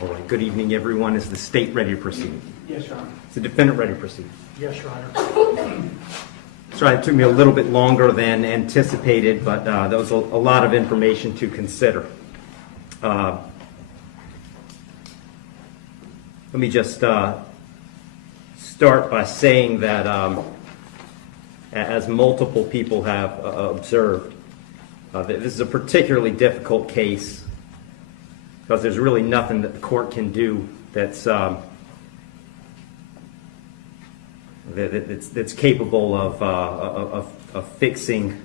All right, good evening, everyone. Is the state ready to proceed? Yes, Your Honor. Is the defendant ready to proceed? Yes, Your Honor. Sorry, it took me a little bit longer than anticipated, but there was a lot of information to consider. Let me just start by saying that as multiple people have observed, this is a particularly difficult case because there's really nothing that the court can do that's capable of fixing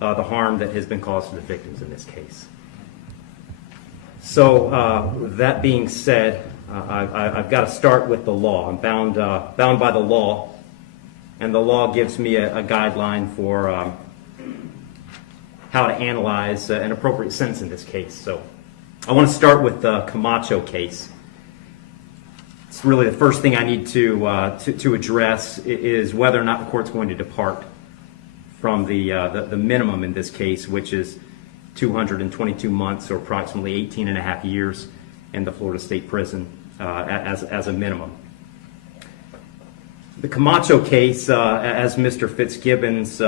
the harm that has been caused to the victims in this case. So that being said, I've got to start with the law. I'm bound by the law, and the law gives me a guideline for how to analyze an appropriate sentence in this case. So I want to start with the Camacho case. It's really the first thing I need to address is whether or not the court's going to depart from the minimum in this case, which is 222 months or approximately 18 and a half years in the Florida State Prison as a minimum. The Camacho case, as Mr. Fitzgibbons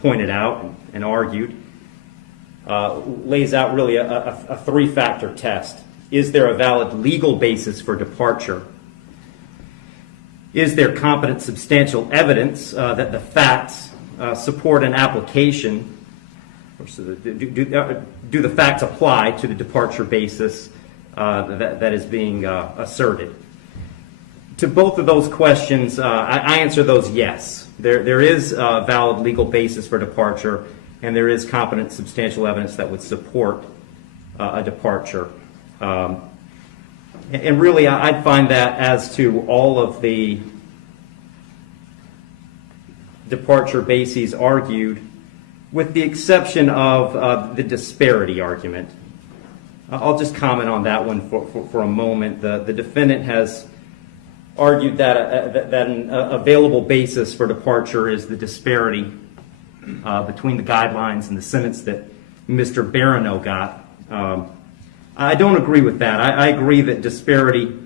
pointed out and argued, lays out really a three-factor test. Is there a valid legal basis for departure? Is there competent substantial evidence that the facts support an application? Or do the facts apply to the departure basis that is being asserted? To both of those questions, I answer those yes. There is a valid legal basis for departure, and there is competent substantial evidence that would support a departure. And really, I'd find that as to all of the departure bases argued, with the exception of the disparity argument. I'll just comment on that one for a moment. The defendant has argued that an available basis for departure is the disparity between the guidelines and the sentence that Mr. Barano got. I don't agree with that. I agree that disparity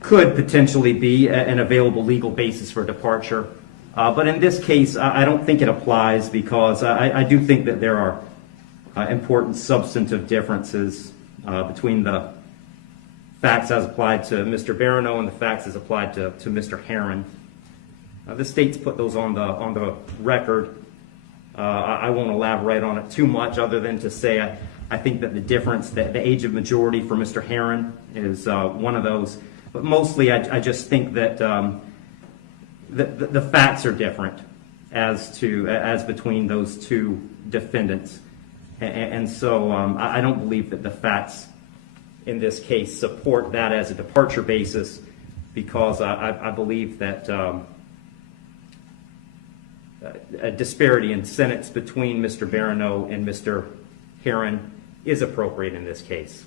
could potentially be an available legal basis for departure. But in this case, I don't think it applies because I do think that there are important substantive differences between the facts as applied to Mr. Barano and the facts as applied to Mr. Heron. The state's put those on the record. I won't elaborate on it too much other than to say I think that the difference, the age of majority for Mr. Heron is one of those. But mostly I just think that the facts are different as between those two defendants. And so I don't believe that the facts in this case support that as a departure basis because I believe that a disparity in sentence between Mr. Barano and Mr. Heron is appropriate in this case.